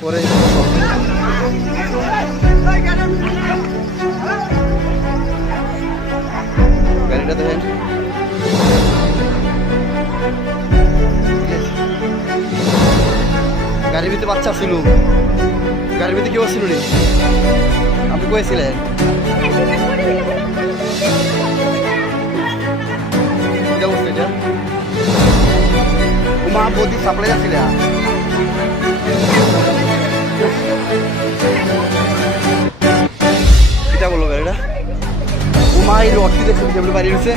পরে গাড়িটা দেখেন গাড়ির ভিতরে বাচ্চা ছিল গাড়ির ভিতরে কেউ ছিল রে আপনি কয়েছিলেন কি অবস্থা এটা মা বদি সাপ্লাই যাচ্ছিল কিটা বললো গাড়িটা মা এই রডটি দেখছেন যেমন বাড়ি রয়েছে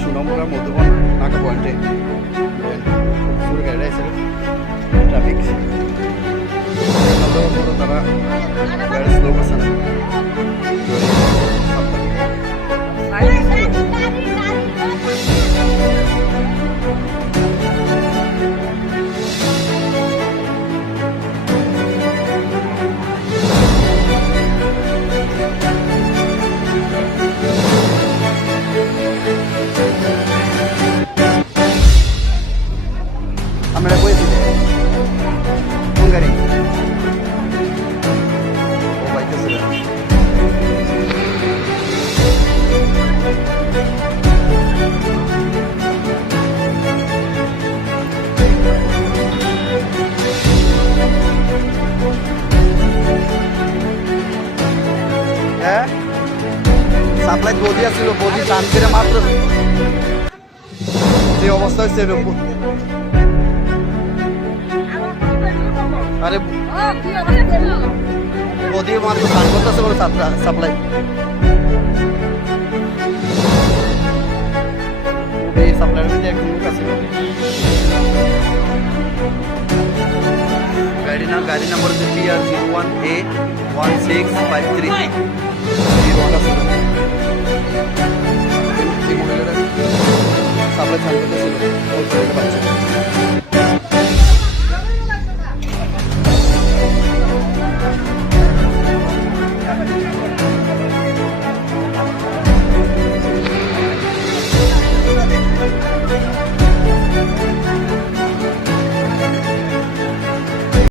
সুনামুড়া মধুবন নাকা পয়েন্টে পুরো গাড়ি আছে ট্রাফিক তারা গাড়ি স্লো করছে না আমরা করেছি কোন গাড়ি ও বাইকেছে হ্যাঁ সাপ্লাই বদি আসছিল বদি চান করে মাত্র যে অবস্থা হচ্ছে আরে বদি মাত্র স্নান করতেছে বলে সাপ্লাই এই সাপ্লাইয়ের মধ্যে এক লোক আছে গাড়ি নাম্বার হচ্ছে PR01A1653 এই রোড আছে এই মহিলাটা সাপ্লাই স্নান করতেছিল ওই বাচ্চা